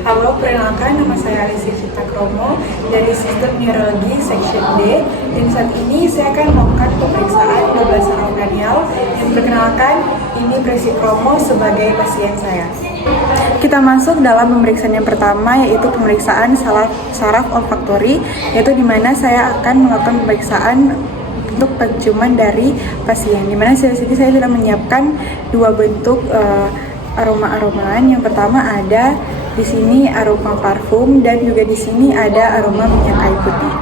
Halo, perkenalkan nama saya Alicia Cipta Kromo dari Sistem Neurologi Section D. Dan saat ini saya akan melakukan pemeriksaan 12 saraf kranial. Dan perkenalkan, ini Presi Kromo sebagai pasien saya. Kita masuk dalam pemeriksaan yang pertama, yaitu pemeriksaan saraf olfaktori, yaitu di mana saya akan melakukan pemeriksaan untuk penciuman dari pasien. Di mana saya sudah menyiapkan dua bentuk aroma-aromaan. Yang pertama ada di sini aroma parfum dan juga di sini ada aroma minyak kayu putih.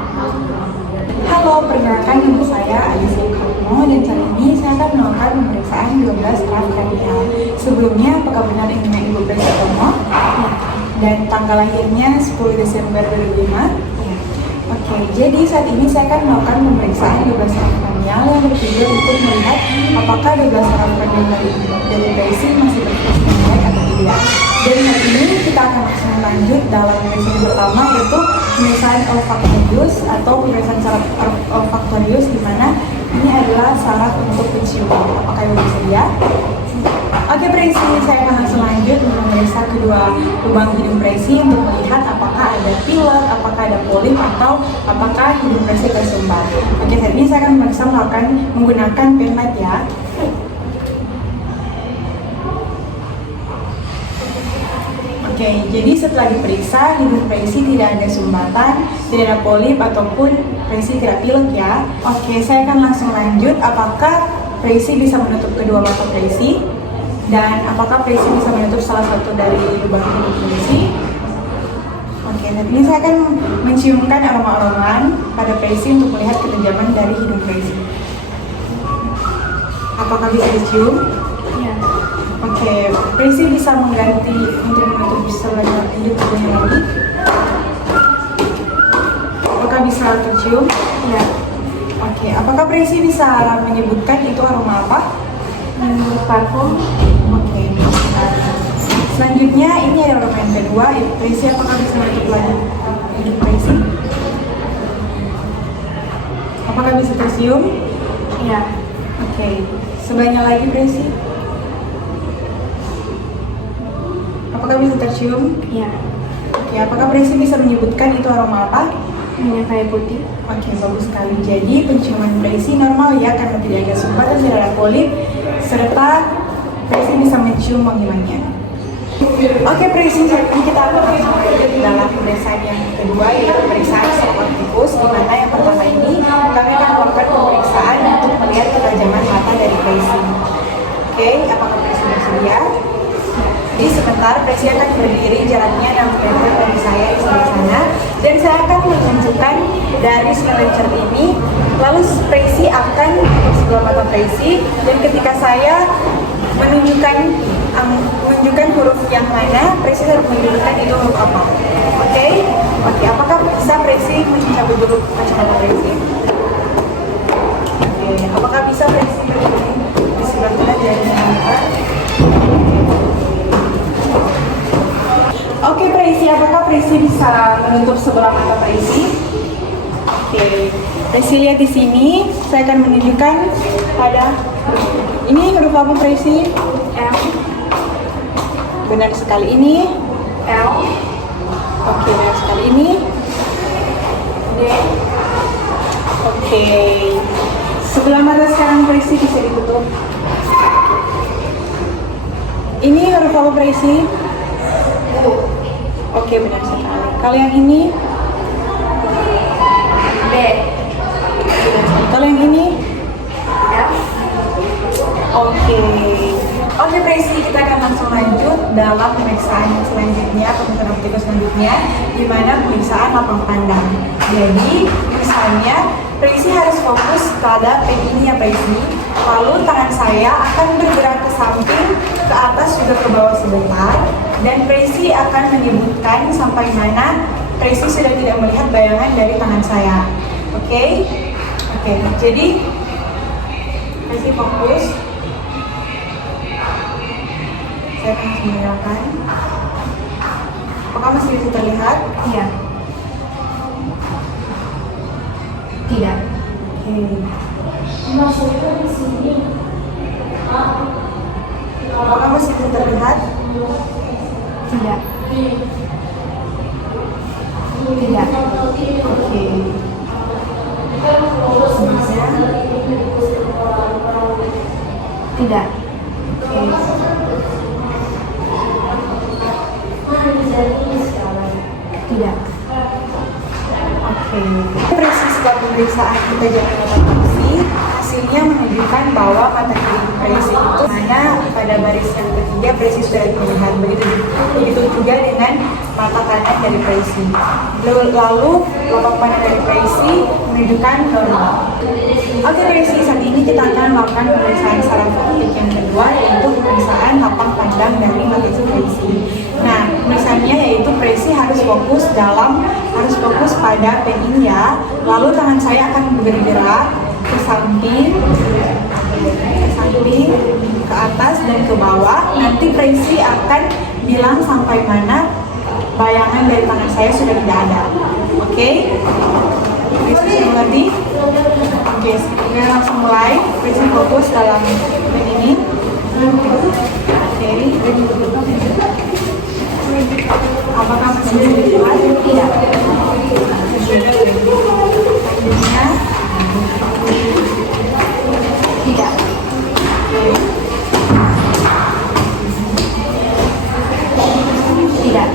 Halo, perkenalkan nama saya Alicia Kromo dan saat ini saya akan melakukan pemeriksaan 12 saraf kranial. Sebelumnya, apakah benar ini Ibu Presi Kromo? Dan tanggal lahirnya 10 Desember 2005? Oke, jadi saat ini saya akan melakukan pemeriksaan 12 saraf kranial yang bertujuan untuk melihat apakah 12 saraf kranial dari Presi masih berfungsi dengan baik atau tidak. Dan saat ini kita akan langsung lanjut dalam pemeriksaan pertama, yaitu pemeriksaan olfaktorius atau pemeriksaan saraf olfaktorius, di mana ini adalah saraf untuk penciuman. Apakah Ibu bersedia? Oke, Presi, saya akan langsung lanjut memeriksa kedua lubang hidung Presi untuk melihat apakah ada pilek, apakah ada polip, atau apakah hidung Presi tersumbat. Oke, saat ini saya akan memeriksa menggunakan pen light ya. Oke, jadi setelah diperiksa, hidung Presi tidak ada sumbatan, tidak ada polip, ataupun Presi tidak pilek ya. Oke, saya akan langsung lanjut apakah Presi bisa menutup kedua mata Presi, dan apakah Presi bisa menutup salah satu dari lubang hidung Presi. Oke, saat ini saya akan menciumkan aroma-aromaan pada Presi untuk melihat ketajaman dari hidung Presi. Apakah bisa dicium? Iya. Oke, Presi bisa mengganti untuk menutup sebelah hidung lagi. Apakah bisa tercium? Iya. Oke, apakah Presi bisa menyebutkan itu aroma apa? Parfum. Oke. Selanjutnya ini ada aroma yang kedua. Presi apakah bisa menutup lagi hidung Presi? Apakah bisa tercium? Iya. Oke. Sebanyak lagi Presi. Apakah bisa tercium? Iya. Oke, apakah Presi bisa menyebutkan itu aroma apa? Minyak kayu putih. Oke, bagus sekali. Jadi penciuman Presi normal ya, karena tidak ada sumbatan, tidak ada polip, serta Presi bisa mencium wangi-wangian. Oke, Presi, saat ini kita akan lanjut dalam pemeriksaan yang kedua, yaitu pemeriksaan saraf, di mana yang pertama ini kami akan melakukan pemeriksaan untuk melihat ketajaman mata dari Presi. Oke, apakah Presi bersedia? Jadi sebentar Presi akan berdiri jaraknya 6 meter dari saya di sebelah sana, dan saya akan menunjukkan dari scavenger ini, lalu Presi akan untuk sebelah mata Presi, dan ketika saya menunjukkan huruf yang mana, Presi harus menunjukkan itu huruf apa. Oke? Oke, apakah bisa Presi mencabut dulu kacamata Presi? Oke, apakah bisa Presi berdiri di sebelah mana dari mata? Oke, Presi, apakah Presi bisa menutup sebelah mata Presi? Oke, Presi lihat di sini. Saya akan menunjukkan pada ini huruf apa Presi? M. Benar sekali, ini L. Oke, benar sekali, ini D. Oke, sebelah mata sekarang Presi bisa ditutup. Ini huruf apa Presi? Oke, benar sekali. Kalau yang ini? B. Kalau yang ini? F. Oke, Presi, kita akan langsung lanjut dalam pemeriksaan selanjutnya, pemeriksaan optikus selanjutnya, di mana pemeriksaan lapang pandang. Jadi, misalnya Presi harus fokus pada pen ini ya Presi. Lalu tangan saya akan bergerak ke samping, ke atas juga ke bawah sebentar, dan Presi akan menyebutkan sampai mana Presi sudah tidak melihat bayangan dari tangan saya. Oke? Oke, jadi Presi fokus. Saya akan menyalakan. Apakah masih bisa terlihat? Iya. Tidak. Oke. Maksudnya di sini. Apakah masih bisa terlihat? Tidak. Tidak. Oke. Selanjutnya. Tidak. Oke. Tidak. Oke. Presi setelah pemeriksaan kita jangan lupa fungsi, hasilnya menunjukkan bahwa mata kiri presi itu mana pada baris yang ketiga presi sudah terlihat. Begitu juga dengan mata kanan dari presi. Lalu kelopak pandang dari presi menunjukkan normal. Oke presi, saat ini kita akan melakukan pemeriksaan saraf optik yang kedua, yaitu pemeriksaan lapang pandang dari mata presi. Nah, pemeriksanya yaitu presi harus fokus pada pen ya. Lalu tangan saya akan bergerak ke samping, ke atas dan ke bawah. Nanti presi akan bilang sampai mana bayangan dari tangan saya sudah tidak ada. Oke? Presi mengerti? Oke, kita langsung mulai. Presi fokus dalam pen ini. Oke. Apakah masih terlihat? Tidak. Selanjutnya. Tidak. Tidak.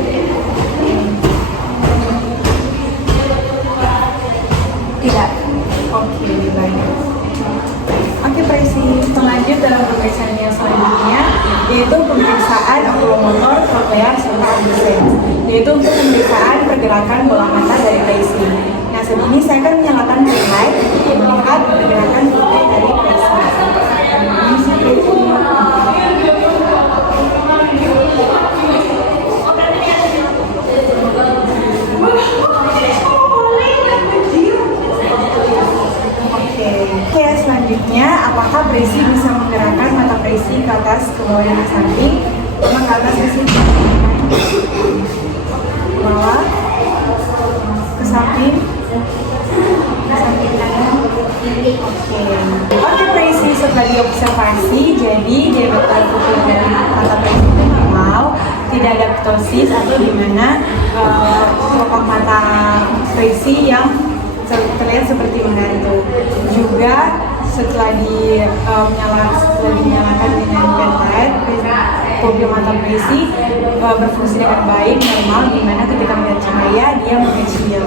Tidak. Oke, baik. Oke, presi. Lanjut dalam pemeriksaan yang selanjutnya, yaitu pemeriksaan okulomotor, koklear, serta abdusen, yaitu untuk pemeriksaan pergerakan bola mata dari presi. Nah, saat ini saya akan menyalakan red light untuk melihat pergerakan putih dari presi. Ini si presi. Oke, selanjutnya apakah presi bisa menggerakkan mata presi ke atas, ke bawah, dan ke samping? Ke atas, ke sini, ke bawah, ke samping kanan. Oke, presi setelah diobservasi, jadi diameter pupil dari mata presi itu normal, tidak ada ptosis atau dimana kelopak mata presi yang terlihat seperti mengantuk. Juga setelah dinyalakan dengan pen light, pupil mata presi berfungsi dengan baik, normal, dimana ketika melihat cahaya dia mengecil.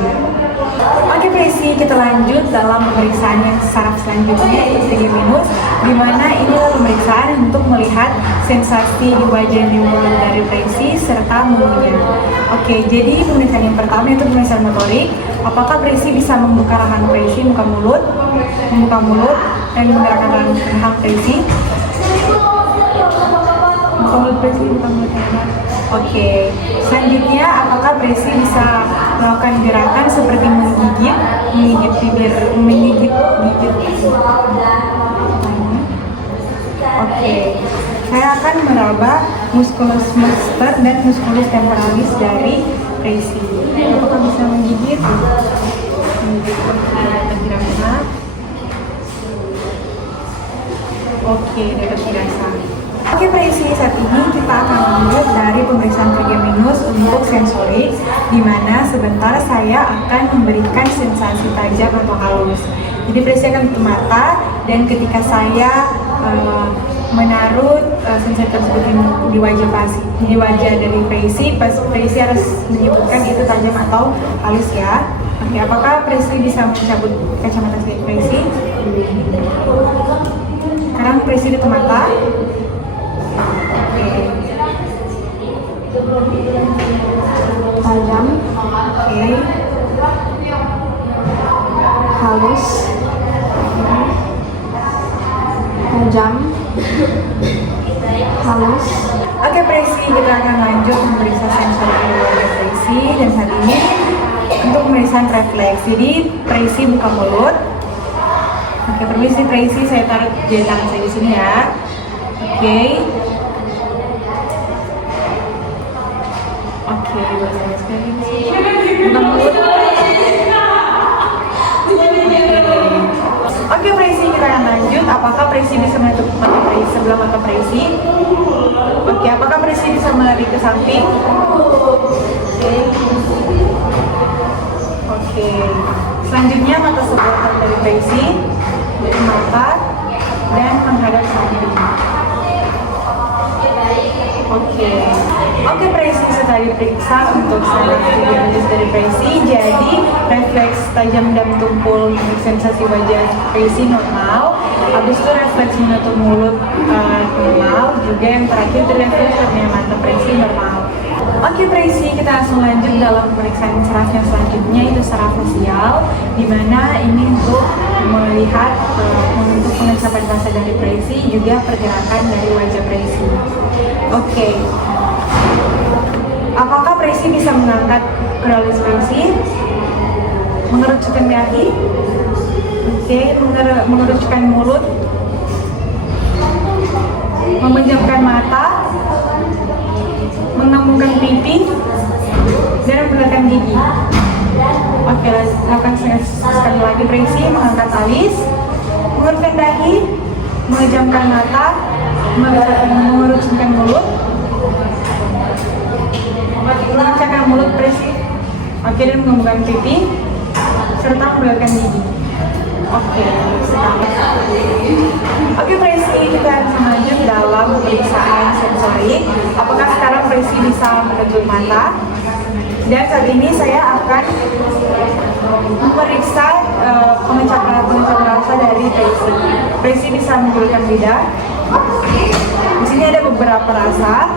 Oke presi, kita lanjut dalam pemeriksaan yang saraf selanjutnya, yaitu trigeminus, dimana ini adalah pemeriksaan untuk melihat sensasi di wajah dan di mulut dari presi serta mulutnya. Oke, jadi pemeriksaan yang pertama yaitu pemeriksaan motorik. Apakah presi bisa membuka rahang presi, membuka mulut, dan menggerakkan rahang presi? Buka mulut presi, buka mulut rahang. Oke, selanjutnya apakah presi bisa melakukan gerakan seperti menggigit bibir, menggigit bibir? Oke, saya akan meraba musculus master dan musculus temporalis dari presi. Apakah bisa menggigit? Tergerak. Oke, dapat dirasa. Oke presi, saat ini kita akan lanjut dari pemeriksaan trigeminus untuk sensorik, di mana sebentar saya akan memberikan sensasi tajam atau halus. Jadi presi akan tutup mata, dan ketika saya menaruh sensasi tersebut di wajah dari presi harus menyebutkan itu tajam atau halus ya. Oke, apakah presi bisa mencabut kacamata presi? Sekarang presi tutup mata. Tajam, oke, halus, tajam, halus. Oke presi, kita akan lanjut memeriksa sensori wajah presi, dan saat ini untuk pemeriksaan refleks. Jadi presi buka mulut. Oke, permisi presi, saya taruh jari tangan saya di sini ya. Oke. Oke, buka mulut. Oke presi, kita akan lanjut. Apakah presi bisa menutup mata presi sebelah mata presi? Oke, apakah presi bisa melari ke samping? Oke. Selanjutnya mata sebelah dari Tracy, mata dan menghadap samping. Oke, Tracy setelah diperiksa untuk saraf hidronis dari Tracy, jadi refleks tajam dan tumpul sensasi wajah Tracy normal. Habis itu refleks menutup mulut normal. Juga yang terakhir itu refleks kornea mata Tracy normal. Oke, Tracy, kita langsung lanjut dalam pemeriksaan saraf yang selanjutnya, itu saraf facial, dimana ini untuk melihat untuk pengecapan bahasa dari Tracy, juga pergerakan dari wajah Tracy. Oke. Apakah Tracy bisa mengangkat kedua Tracy? Mengerucutkan dahi? Oke, mengerucutkan mulut? Memejamkan mata? Menggabungkan pipi? Dan memperlihatkan gigi? Oke, lakukan sekali lagi Tracy. Mengangkat alis? Mengerutkan dahi? Memejamkan mata? Mengerucutkan mulut? Mengecekkan mulut Tracy. Oke, dan menggabungkan pipi serta memperlihatkan gigi. Oke, Tracy, kita langsung lanjut dalam pemeriksaan sensorik. Apakah sekarang Tracy bisa menutup mata? Dan saat ini saya akan memeriksa pengecapan rasa dari Tracy. Tracy bisa menggulirkan lidah. Di sini ada beberapa rasa.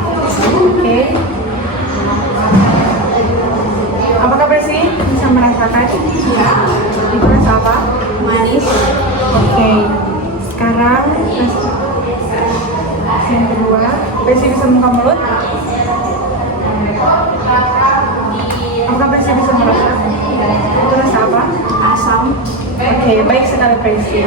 Oke. Apakah Tracy bisa merasakan? Itu rasa apa? Manis. Oke. Sekarang yang kedua, Tracy bisa membuka mulut. Apakah Tracy bisa merasa? Itu rasa apa? Asam. Oke, baik sekali Tracy.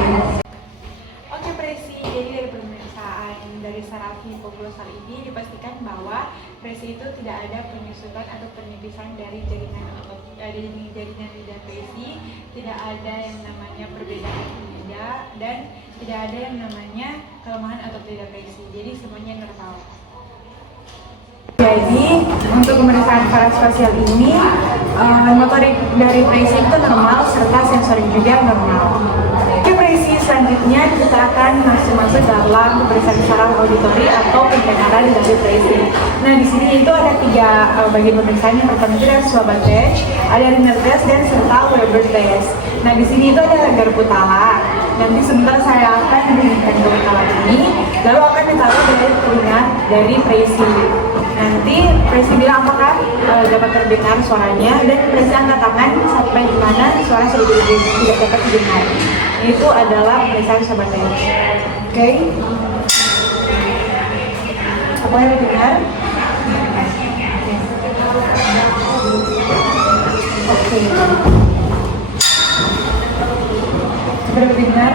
Oke Tracy, jadi dari pemeriksaan dari saraf hipoglosal ini dipastikan bahwa Tracy itu tidak ada penyusutan atau penipisan dari jaringan lidah Tracy, tidak ada yang namanya perbedaan lidah, dan tidak ada yang namanya kelemahan atau lidah Tracy. Jadi semuanya normal. Jadi untuk pemeriksaan saraf spasial ini, motorik dari Tracy itu normal serta sensorik juga normal. Oke Tracy, selanjutnya kita akan masuk dalam pemeriksaan saraf auditori atau pendengaran dari Tracy. Nah di sini itu ada 3 bagian pemeriksaan. Yang pertama itu ada Schwab test, ada Rinner test, dan serta Weber test. Nah di sini itu ada garpu tala. Nanti sebentar saya akan memberikan garpu tala ini, lalu akan ditaruh dari telinga dari Tracy. Nanti Tracy bilang apakah dapat terdengar suaranya, dan Tracy angkat tangan sampai di mana suara sudah tidak dapat didengar. Itu adalah pemeriksaan Schwab test. Oke. Apa yang didengar? Oke. Sudah didengar?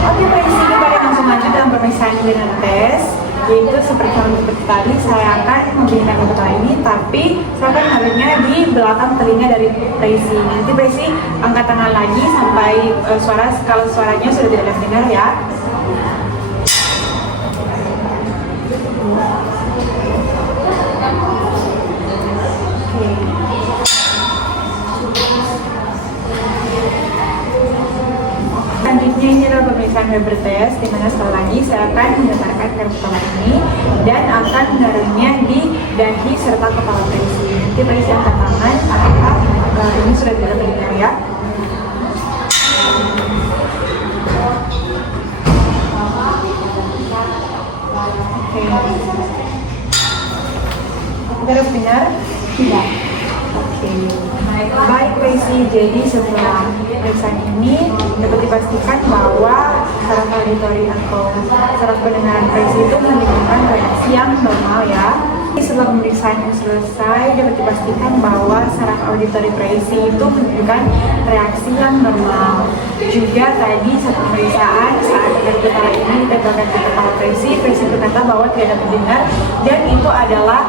Oke, Tracy, kita langsung lanjut dalam pemeriksaan dengan tes. Yaitu seperti tadi, saya akan memberikan obat ini, tapi saya akan menaruhnya di belakang telinga dari Tracy. Nanti Tracy angkat tangan lagi sampai kalau suaranya sudah tidak terdengar ya. Selanjutnya ini adalah pemeriksaan Weber test, di mana sekali lagi saya akan menggunakan garpu tala ini dan akan menaruhnya di dahi serta kepala Tracy. Nanti Tracy angkat tangan apakah ini sudah tidak terdengar ya. Oke. Sudah benar? Tidak. Oke. Baik Tracy, jadi setelah pemeriksaan ini dapat dipastikan bahwa saraf auditori atau saraf pendengaran Tracy itu menunjukkan reaksi yang normal ya. Setelah pemeriksaan yang selesai, dapat dipastikan bahwa saraf auditori Tracy itu menunjukkan reaksi yang normal. Juga tadi saat pemeriksaan, saat garpu tala ini ditempelkan ke kepala Tracy berkata bahwa tidak dapat dengar, dan itu adalah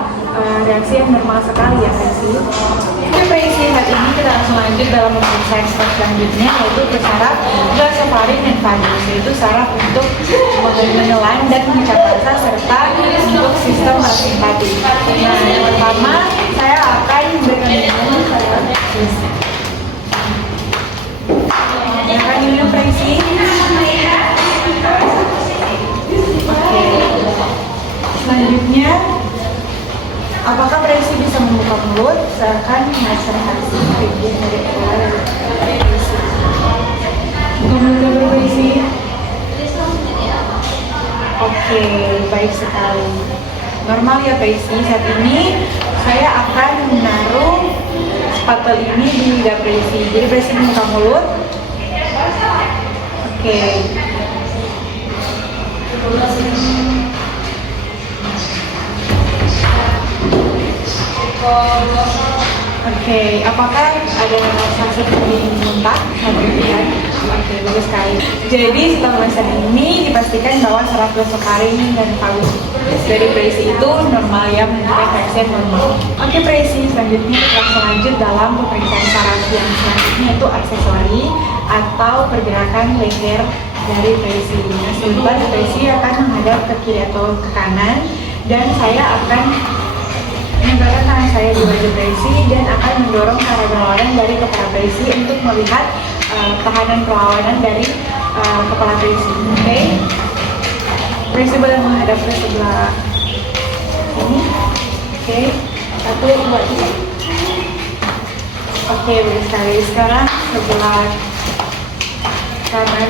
reaksi yang normal sekali ya Tracy. Oke Tracy, saat ini kita langsung lanjut dalam pemeriksaan selanjutnya, yaitu saraf glosofaring dan fagus, yaitu saraf untuk menelan dan mengucap rasa serta untuk sistem parasimpatik. Nah, yang pertama saya akan memberikan minum saya. Akan minum Presi. Oke. Selanjutnya, apakah Presi bisa membuka mulut? Saya akan mengobservasi bagian dari kepala Presi. Buka mulut Presi. Oke, baik sekali. Normal ya Presi. Saat ini saya akan menaruh spatel ini di lidah Presi. Jadi Presi membuka mulut. Oke. Oke, apakah ada rasa seperti muntah? Oke, bagus sekali. Jadi setelah pemeriksaan ini dipastikan bahwa saraf gasofaring dan paru dari Presi itu normal ya, menunjukkan reaksi yang normal. Oke Presi, selanjutnya kita langsung lanjut dalam pemeriksaan saraf yang selanjutnya itu aksesori atau pergerakan leher dari Presi. Nah, sebentar Presi akan menghadap ke kiri atau ke kanan dan saya akan menempelkan tangan saya di wajah Presi dan akan mendorong ke arah berlawanan dari kepala Presi untuk melihat tahanan perlawanan dari kepala Presi. Oke, Presi boleh menghadap ke sebelah ini. Oke, 1, 2, 3. Oke, bagus sekali. Sekarang sebelah kanan.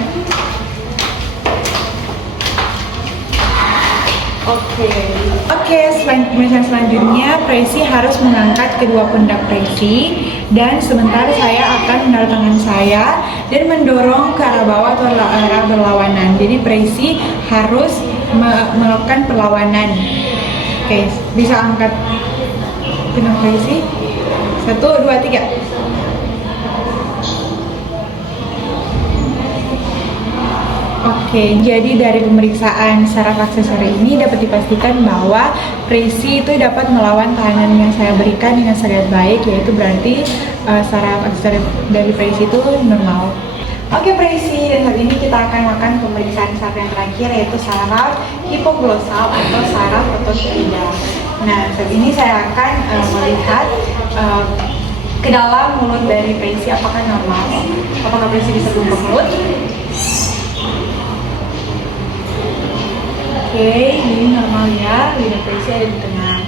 Oke, pemeriksaan selanjutnya Presi harus mengangkat kedua pundak Presi dan sebentar saya akan menaruh tangan saya dan mendorong ke arah bawah atau arah berlawanan. Jadi Presi harus melakukan perlawanan. Oke, bisa angkat pundak Presi. 1, 2, 3. Oke, jadi dari pemeriksaan saraf aksesori ini dapat dipastikan bahwa Presi itu dapat melawan tahanan yang saya berikan dengan sangat baik, yaitu berarti saraf aksesori dari Presi itu normal. Oke Presi, dan saat ini kita akan melakukan pemeriksaan saraf yang terakhir, yaitu saraf hipoglosal atau saraf otot lidah. Nah, saat ini saya akan melihat ke dalam mulut dari Presi apakah normal, apakah Presi bisa buka mulut. Oke, ini normal ya, lidah Presi ada di tengah.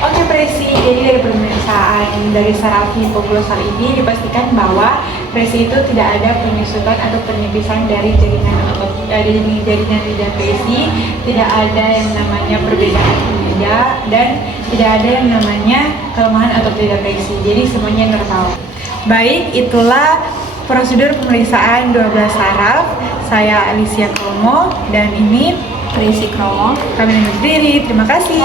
Oke Presi, jadi dari pemeriksaan dari saraf hipoglosal ini dipastikan bahwa Presi itu tidak ada penyusutan atau penyipisan dari jaringan otot dari jaringan lidah Presi, tidak ada yang namanya perbedaan lidah dan tidak ada yang namanya kelemahan otot lidah Presi. Jadi semuanya normal. Baik, itulah prosedur pemeriksaan 12 saraf. Saya Alicia Kromo dan ini Presi Kromo. Kami undur diri. Terima kasih.